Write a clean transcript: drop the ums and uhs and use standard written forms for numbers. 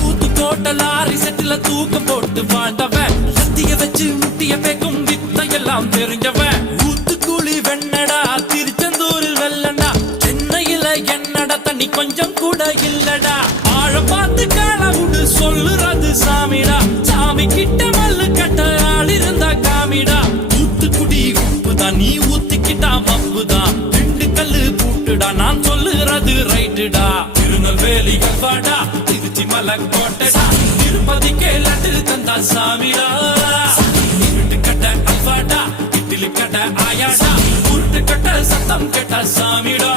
Uthukottai lorry செட்டில தூக்கம் போட்டு வாழ்ந்தவன் சத்திய வச்சு முட்டிய பேக்கும் வித்தையெல்லாம் தெரிஞ்சவன் ஊத்துக்குழி வெண்ணடா திருச்செந்தூரில் வெள்ளடா சென்னையில என்னடா தண்ணி கொஞ்சம் கூட இல்லடா ஆழம் பார்த்து காலவுடு சொல்லுறது சாமிடா சாமி கிட்ட மல்லு கட்ட ஆள் இருந்தா காமிடா ஊத்துக்குடி உப்புதான் நீ ஊத்திக்கிட்டா மப்புதான் ரெண்டு கல்லு பூட்டுடா நான் சொல்லுறது ரைட்டுடா திருநெல்வேலி கல்வாடா திருச்சி மலக்கோட்டடா திருப்பதிக்கே லட்டு தந்தா சாமிடா இருட்டு கட்ட அல்வாடா இட்லி கட்ட ஆயாடா உருட்டு கட்ட சத்தம் கெட்ட சாமிடா